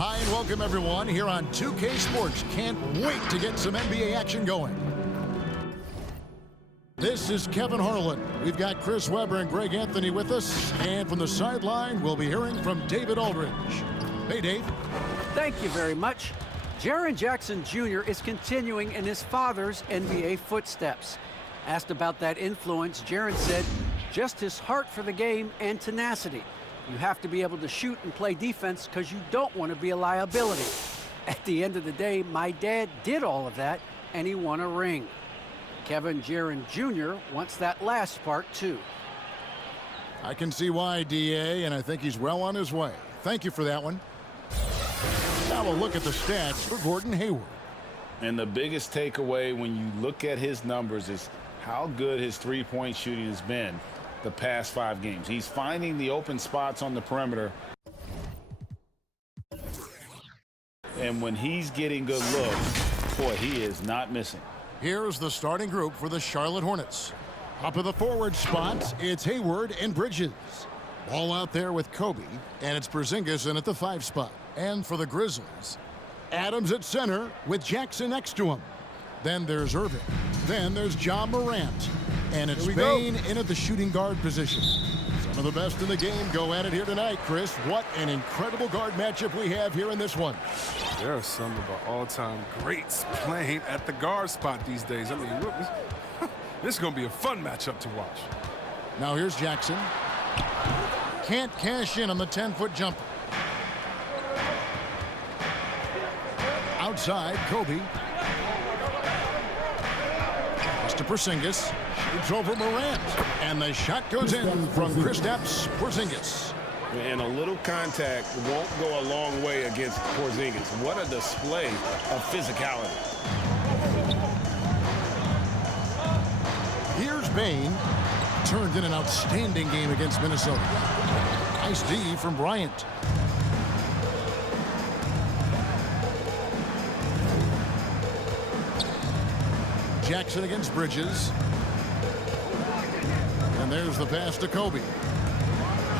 Hi and welcome everyone here on 2K Sports. Can't wait to get some NBA action going. This is Kevin Harlan. We've got Chris Webber and Greg Anthony with us. And from the sideline, we'll be hearing from David Aldridge. Hey, Dave. Thank you very much. Jaren Jackson Jr. is continuing in his father's NBA footsteps. Asked about that influence, Jaren said, just his heart for the game and tenacity. You have to be able to shoot and play defense because you don't want to be a liability. At the end of the day, my dad did all of that, and he won a ring. Kevin Jaren Jr. wants that last part, too. I can see why, DA, and I think he's well on his way. Thank you for that one. Now we'll look at the stats for Gordon Hayward. And the biggest takeaway when you look at his numbers is how good his three-point shooting has been the past 5 games. He's finding the open spots on the perimeter. And when he's getting good looks, boy, he is not missing. Here's the starting group for the Charlotte Hornets. Up in the forward spots, it's Hayward and Bridges. Ball out there with Kobe, and it's Porzingis in at the 5 spot. And for the Grizzlies, Adams at center with Jackson next to him. Then there's Irving. Then there's Ja Morant. And it's Bane in at the shooting guard position. Some of the best in the game go at it here tonight, Chris. What an incredible guard matchup we have here in this one. There are some of our all-time greats playing at the guard spot these days. I mean, this is going to be a fun matchup to watch. Now here's Jackson. Can't cash in on the 10-foot jumper. Outside, Kobe. To Porzingis, shoots over Morant, and the shot goes in from Kristaps Porzingis. And a little contact won't go a long way against Porzingis. What a display of physicality. Here's Bane, turned in an outstanding game against Minnesota. Nice D from Bryant. Jackson against Bridges. And there's the pass to Kobe.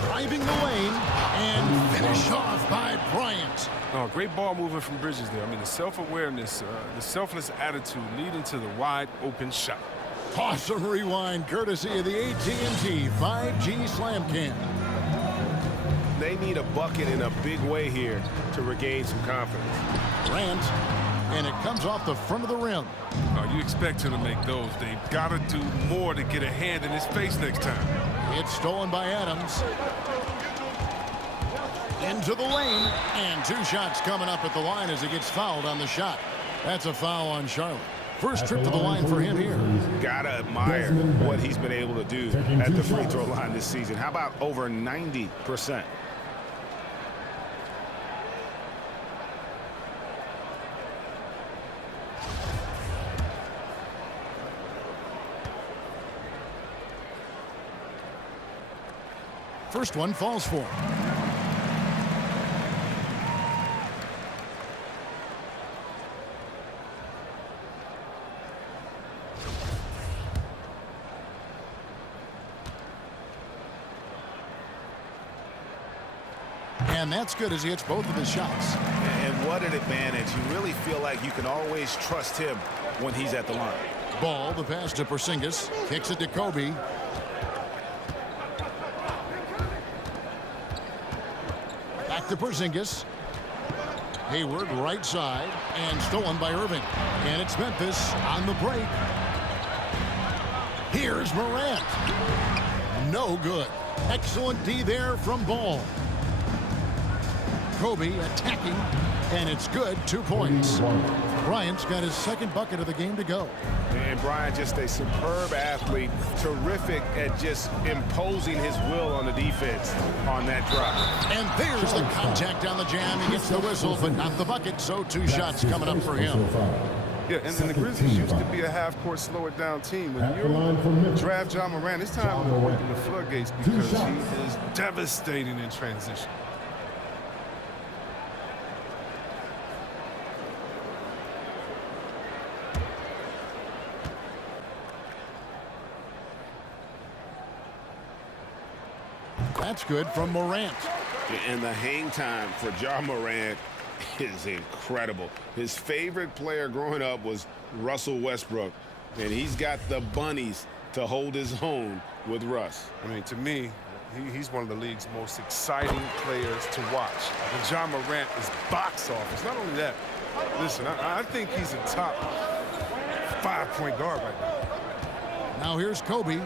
Driving the lane and finish off by Bryant. Oh, great ball movement from Bridges there. I mean, the self-awareness, the selfless attitude leading to the wide open shot. Awesome rewind courtesy of the AT&T 5G Slam Cam. They need a bucket in a big way here to regain some confidence. Grant, and it comes off the front of the rim. You expect him to make those. They've got to do more to get a hand in his face next time. It's stolen by Adams. Into the lane, and 2 shots coming up at the line as he gets fouled on the shot. That's a foul on Charlotte. First trip to the line for him here. Gotta admire what he's been able to do at the free throw line this season. How about over 90%? First one falls for him. And that's good as he hits both of his shots. And what an advantage. You really feel like you can always trust him when he's at the line. Ball, the pass to Porzingis. Kicks it to Kobe. Back to Porzingis. Hayward right side and stolen by Irving. And it's Memphis on the break. Here's Morant. No good. Excellent D there from Ball. Kobe attacking, and it's good. 2 points. Bryant's got his second bucket of the game to go. And Bryant, just a superb athlete, terrific at just imposing his will on the defense on that drop. And there's the contact on the jam. He gets the whistle, but not the bucket, so 2 shots coming up for him. Yeah, and the Grizzlies used to be a half-court, slow-it-down team. When you draft Ja Morant, it's time to open the floodgates because he is devastating in transition. That's good from Morant. And the hang time for Ja Morant is incredible. His favorite player growing up was Russell Westbrook, and he's got the bunnies to hold his own with Russ. I mean, to me, he's one of the league's most exciting players to watch. And John Morant is box office. Not only that, listen, I think he's a top 5-point guard right now. Now here's Kobe,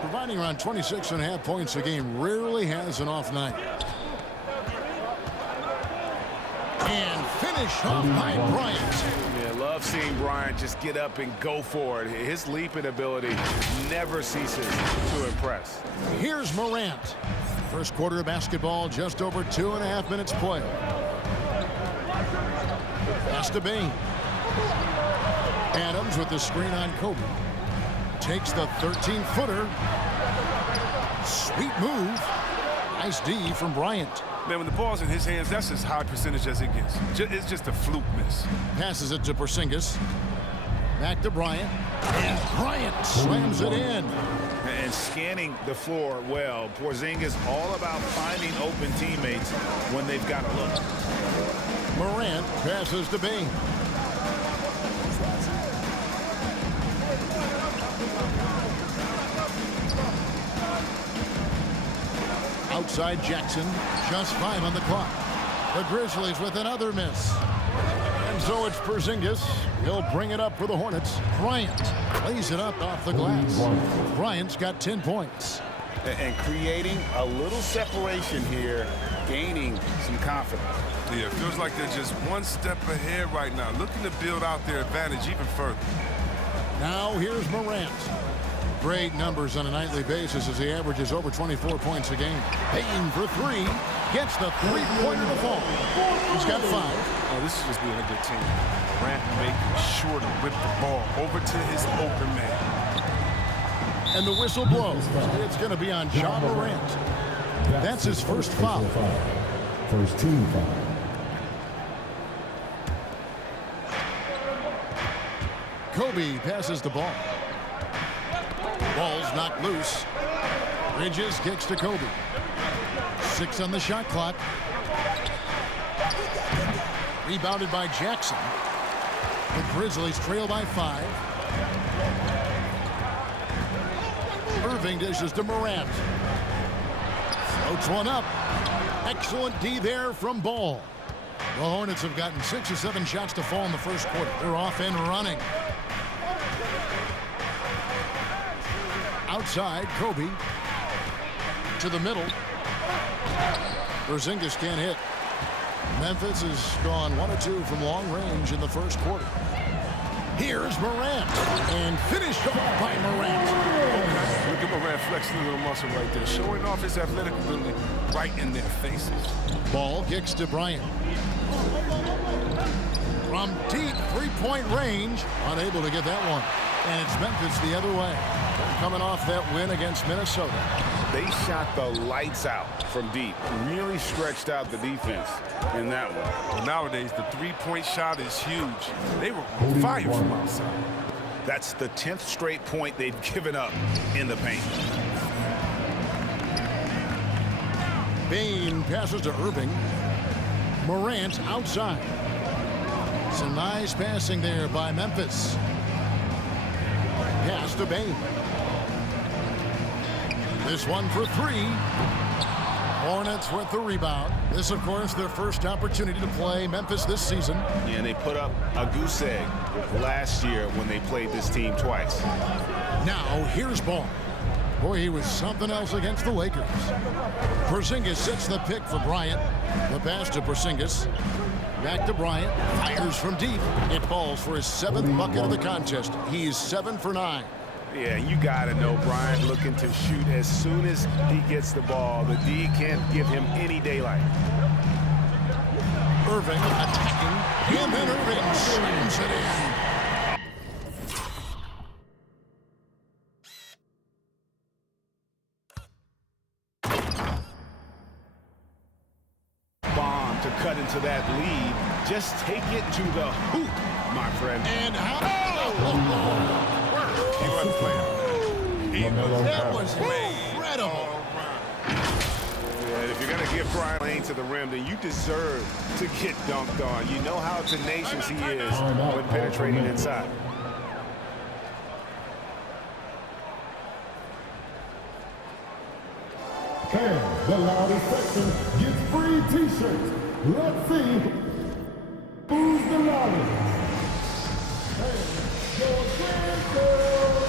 providing around 26.5 points a game. Rarely has an off night. And finished off by Bryant. Yeah, love seeing Bryant just get up and go for it. His leaping ability never ceases to impress. Here's Morant. First quarter of basketball, just over 2.5 minutes played. Pass to Bain. Adams with the screen on Kobe. Takes the 13-footer. Sweet move. Nice D from Bryant. Man, when the ball's in his hands, that's as high percentage as it gets. It's just a fluke miss. Passes it to Porzingis. Back to Bryant. And Bryant slams it in. And scanning the floor well. Porzingis all about finding open teammates when they've got a look. Morant passes to Bain. Outside Jackson, just 5 on the clock. The Grizzlies with another miss. And so it's Porzingis. He'll bring it up for the Hornets. Bryant lays it up off the glass. Bryant's got 10 points. And creating a little separation here, gaining some confidence. Yeah, it feels like they're just one step ahead right now, looking to build out their advantage even further. Now here's Morant. Great numbers on a nightly basis as he averages over 24 points a game. Payne for 3. Gets the three-pointer to fall. He's got 5. Oh, this is just being a good team. Morant making sure to whip the ball over to his open man. And the whistle blows. It's going to be on John Morant. That's his first foul. First team foul. Kobe passes the ball. Ball's knocked loose. Bridges kicks to Kobe. 6 on the shot clock. Rebounded by Jackson. The Grizzlies trail by 5. Irving dishes to Morant. Floats one up. Excellent D there from Ball. The Hornets have gotten 6 or 7 shots to fall in the first quarter. They're off and running. Outside, Kobe. To the middle. Porzingis can't hit. Memphis has gone 1 or 2 from long range in the first quarter. Here's Morant. And finished off by Morant. Look at Morant flexing a little muscle right there, showing off his athletic ability right in their faces. Ball kicks to Bryant. From deep three-point range, unable to get that one. And it's Memphis the other way. They're coming off that win against Minnesota. They shot the lights out from deep. Really stretched out the defense in that one. Well, nowadays, the three-point shot is huge. They were on fire from outside. That's the 10th straight point they've given up in the paint. Bain passes to Irving. Morant outside. Some nice passing there by Memphis. Pass to Bain. This one for 3. Hornets with the rebound. This, of course, their first opportunity to play Memphis this season. Yeah, and they put up a goose egg last year when they played this team twice. Now, here's Ball. Boy, he was something else against the Lakers. Porzingis sets the pick for Bryant. The pass to Porzingis. Back to Bryant. Fires from deep. It falls for his 7th bucket of the contest. He's 7 for 9. Yeah, you got to know Bryant looking to shoot as soon as he gets the ball. The D can't give him any daylight. Irving attacking. And then Irving slams it in. To cut into that lead. Just take it to the hoop, my friend. And how? He wasn't playing. That was incredible. And if you're going to get Brian Lane to the rim, then you deserve to get dunked on. You know how tenacious he is when penetrating inside. And the loudest section gets free t-shirts. Let's see who's the loudest. And your Grizzlies.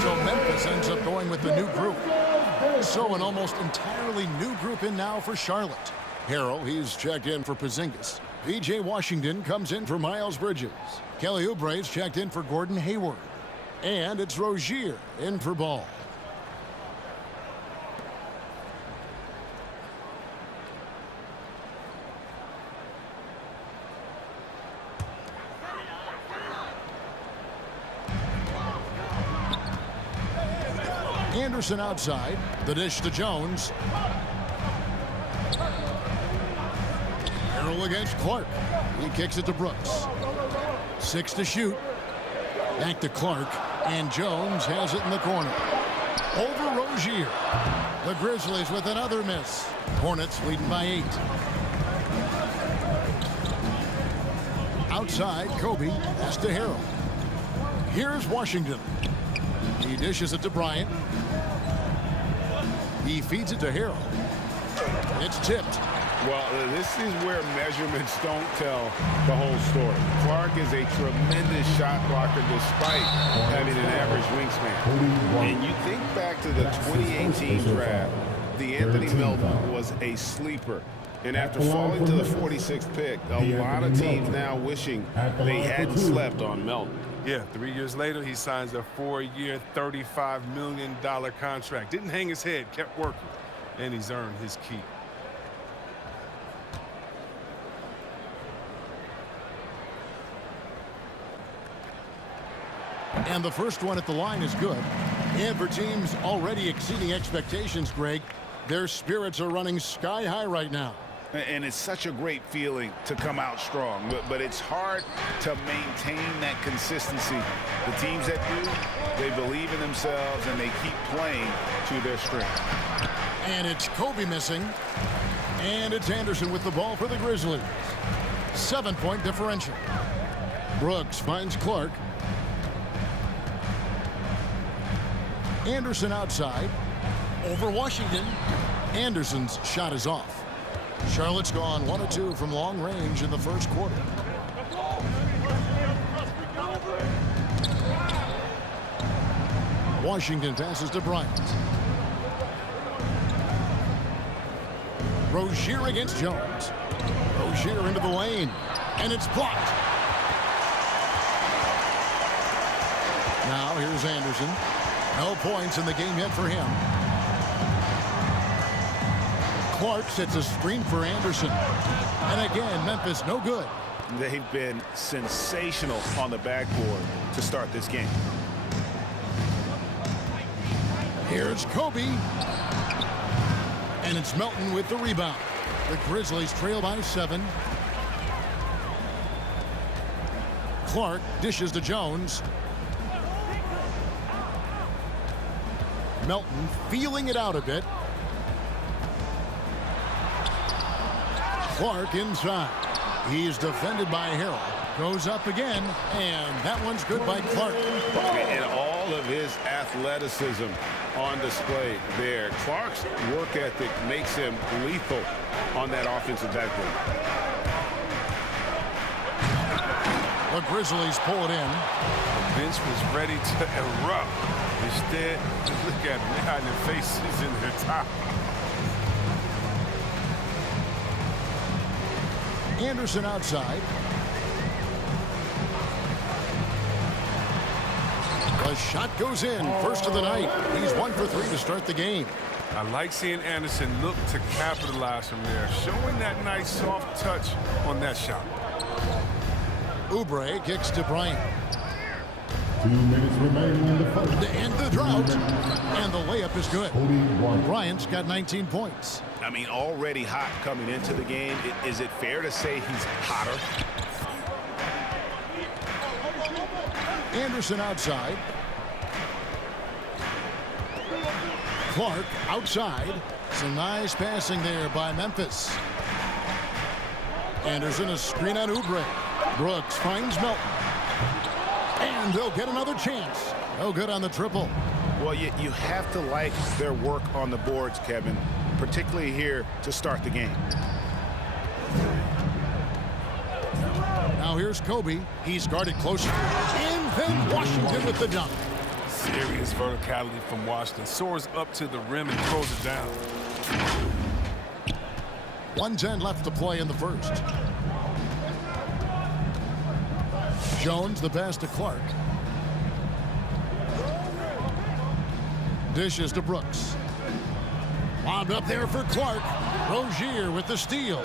So Memphis ends up going with the new group. So an almost entirely new group in now for Charlotte. Harrell, he's checked in for Porzingis. P.J. Washington comes in for Miles Bridges. Kelly Oubre's checked in for Gordon Hayward. And it's Rozier in for Ball. Anderson outside. The dish to Jones. Harrell against Clark. He kicks it to Brooks. 6 to shoot. Back to Clark. And Jones has it in the corner. Over Rozier. The Grizzlies with another miss. Hornets leading by 8. Outside, Kobe. Pass to Harrell. Here's Washington. He dishes it to Bryant. He feeds it to Harrell. It's tipped. Well, this is where measurements don't tell the whole story. Clark is a tremendous shot blocker despite having an average wingspan. And you think back to the 2018 draft, the Anthony Melton was a sleeper. And after falling to the 46th pick, a lot of teams now wishing they hadn't slept on Melton. Yeah, 3 years later, he signs a 4-year, $35 million contract. Didn't hang his head, kept working, and he's earned his keep. And the first one at the line is good. And for teams already exceeding expectations, Greg, their spirits are running sky high right now. And it's such a great feeling to come out strong, but it's hard to maintain that consistency. The teams that do, they believe in themselves and they keep playing to their strength. And it's Kobe missing. And it's Anderson with the ball for the Grizzlies. 7-point differential. Brooks finds Clark. Anderson outside. Over Washington. Anderson's shot is off. Charlotte's gone 1 of 2 from long range in the first quarter. Washington passes to Bryant. Rozier against Jones. Rozier into the lane. And it's blocked. Now here's Anderson. No points in the game yet for him. Clark sets a screen for Anderson. And again, Memphis no good. They've been sensational on the backboard to start this game. Here's Kobe. And it's Melton with the rebound. The Grizzlies trail by 7. Clark dishes to Jones. Melton feeling it out a bit. Clark inside. He's defended by Harrell. Goes up again, and that one's good by Clark. And all of his athleticism on display there. Clark's work ethic makes him lethal on that offensive backboard. The Grizzlies pull it in. The bench was ready to erupt. Instead, look at them hiding their faces in their top. Anderson outside. The shot goes in. First of the night. He's 1 for 3 to start the game. I like seeing Anderson look to capitalize from there, showing that nice soft touch on that shot. Oubre kicks to Bryant. 2 minutes remaining in the first. To end the drought. And the layup is good. Bryant's got 19 points. I mean, already hot coming into the game. Is it fair to say he's hotter? Anderson outside. Clark outside. Some nice passing there by Memphis. Anderson, a screen on Oubre. Brooks finds Melton. And they'll get another chance. No good on the triple. Well, you have to like their work on the boards, Kevin, particularly here to start the game. Now here's Kobe. He's guarded closer. And then Washington with the dunk. Serious verticality from Washington. Soars up to the rim and throws it down. 1:10 left to play in the first. Jones, the pass to Clark. Dishes to Brooks. Wound up there for Clark. Rozier with the steal.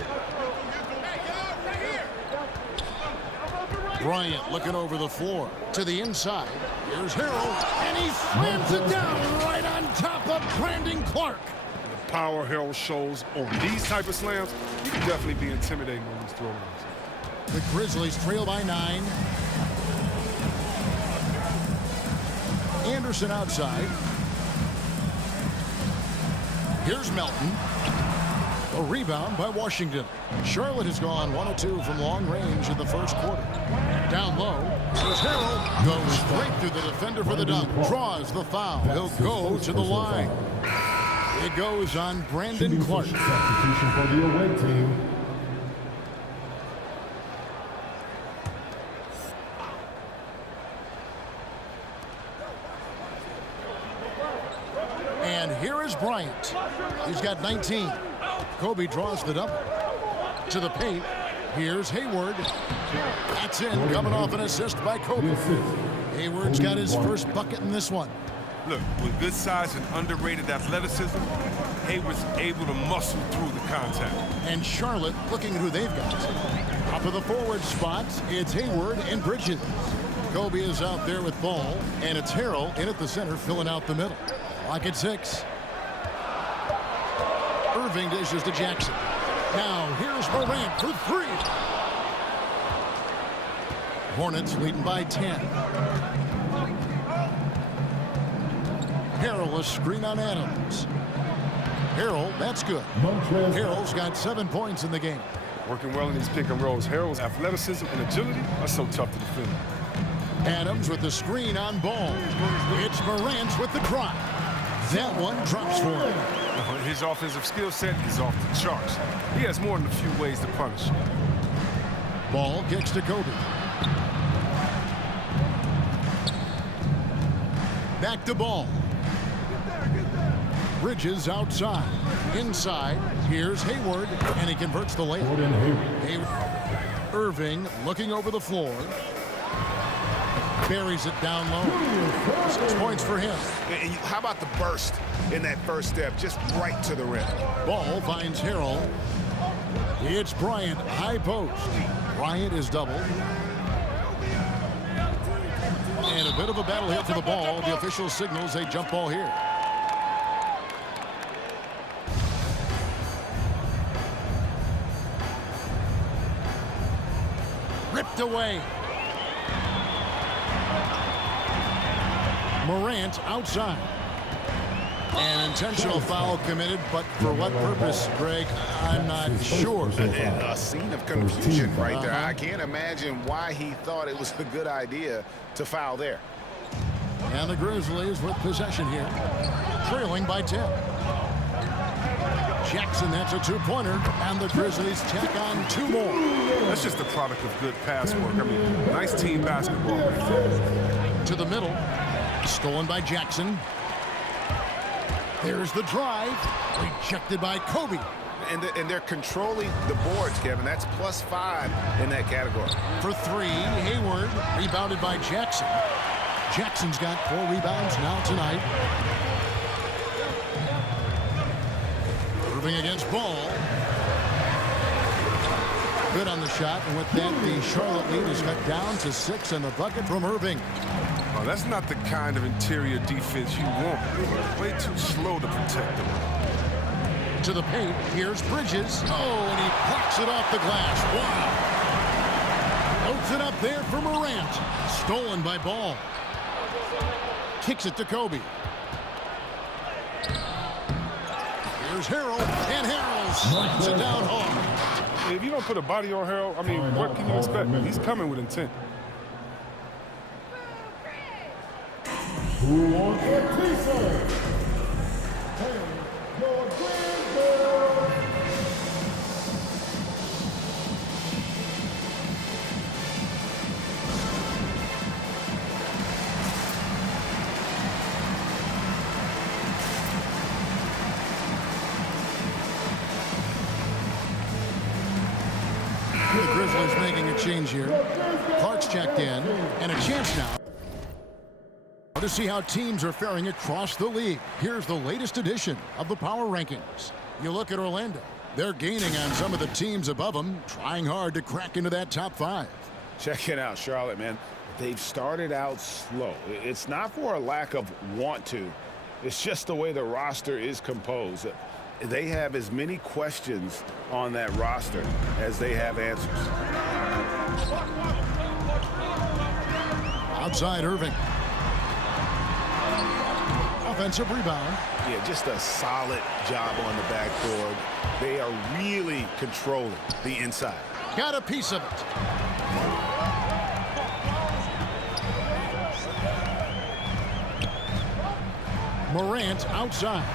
Bryant looking over the floor to the inside. Here's Harrell, and he slams it down right on top of Brandon Clark. The power Harrell shows on these type of slams, you can definitely be intimidating on these throw-ins. The Grizzlies trail by 9. Anderson outside. Here's Melton. A rebound by Washington. Charlotte has gone 1 of 2 from long range in the first quarter. Down low, here's Harrell. Goes straight through the defender for the dunk. Draws the foul. He'll go to the line. It goes on Brandon Clark. Substitution for the away team. And here is Bryant. He's got 19. Kobe draws the double. To the paint. Here's Hayward. That's in, coming off an assist by Kobe. Hayward's got his first bucket in this one. Look, with good size and underrated athleticism, Hayward's able to muscle through the contact. And Charlotte looking at who they've got. Up of the forward spots, it's Hayward and Bridges. Kobe is out there with ball, and it's Harrell in at the center, filling out the middle. Lock at 6. Irving dishes to Jackson. Now here's Morant for 3. Hornets leading by 10. Harrell, a screen on Adams. Harrell, that's good. Harrell's got 7 points in the game. Working well in these pick and rolls. Harrell's athleticism and agility are so tough to defend. Adams with the screen on ball. It's Morant with the drive. That one drops for him. His offensive skill set is off the charts. He has more than a few ways to punish. Ball kicks to Kobe. Back to ball. Bridges outside. Inside. Here's Hayward, and he converts the layup. Hayward. Irving looking over the floor. Buries it down low. 6 points for him. And how about the burst in that first step, just right to the rim? Ball finds Harrell. It's Bryant, high post. Bryant is doubled. And a bit of a battle here for the ball. The official signals a jump ball here. Ripped away. Morant outside. An intentional foul committed, but for what purpose, Greg, I'm not sure. A scene of confusion right there. I can't imagine why he thought it was a good idea to foul there. And the Grizzlies with possession here, trailing by 10. Jackson, that's a 2-pointer, and the Grizzlies tack on 2 more. That's just the product of good pass work. I mean, nice team basketball. To the middle, stolen by Jackson. There's the drive, rejected by Kobe. And they're controlling the boards, Kevin. That's +5 in that category. For 3, Hayward, rebounded by Jackson. Jackson's got 4 rebounds now tonight. Irving against Ball. Good on the shot, and with that, the Charlotte lead is cut down to 6, and the bucket from Irving. Oh, that's not the kind of interior defense you want. Way too slow to protect them. To the paint, here's Bridges. Oh, and he plucks it off the glass. Wow. Loads it up there for Morant. Stolen by Ball. Kicks it to Kobe. Here's Harrell, and Harrell slams it down hard. If you don't put a body on Harrell, I mean, what can you expect? He's coming with intent. Who wants a t-shirt? Hey, your Grizzlies! The Grizzlies making a change here. Clark's checked in, and a chance now to see how teams are faring across the league. Here's the latest edition of the Power Rankings. You look at Orlando. They're gaining on some of the teams above them, trying hard to crack into that top 5. Check it out, Charlotte, man. They've started out slow. It's not for a lack of want to. It's just the way the roster is composed. They have as many questions on that roster as they have answers. Outside Irving. Offensive rebound. Yeah, just a solid job on the backboard. They are really controlling the inside. Got a piece of it. Morant outside.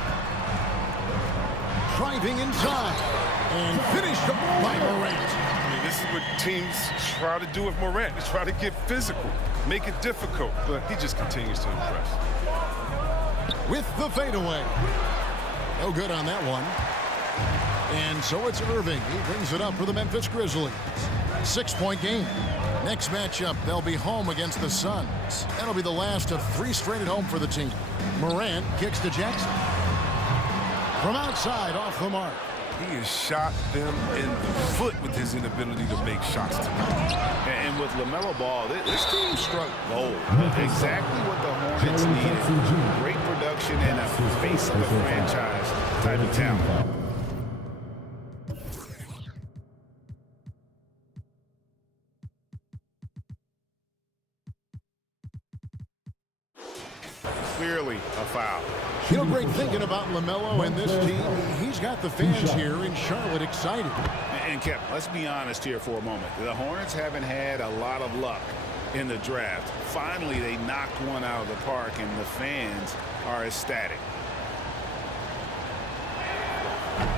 Driving inside. And finished by Morant. I mean, this is what teams try to do with Morant. They try to get physical, make it difficult, but he just continues to impress. With the fadeaway. No good on that one. And so it's Irving. He brings it up for the Memphis Grizzlies. 6-point game. Next matchup, they'll be home against the Suns. That'll be the last of 3 straight at home for the team. Morant kicks to Jackson. From outside, off the mark. He has shot them in the foot with his inability to make shots tonight. And with LaMelo Ball, this team struck gold. Exactly what the Hornets needed. Great production and a face of the franchise type of talent. Clearly a foul. You know, great thinking about LaMelo and this team. He's got the fans here in Charlotte excited. And Kevin, let's be honest here for a moment. The Hornets haven't had a lot of luck in the draft. Finally, they knocked one out of the park, and the fans are ecstatic.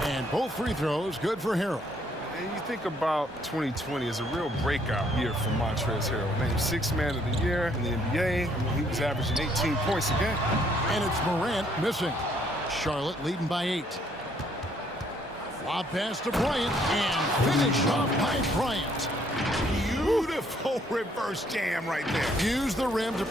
And both free throws good for Harrell. And you think about 2020 as a real breakout year for Montrezl Harrell. Named 6th man of the year in the NBA. I mean, he was averaging 18 points a game. And it's Morant missing. Charlotte leading by 8. Lob pass to Bryant, and finish off by Bryant. Beautiful reverse jam right there. Use the rim to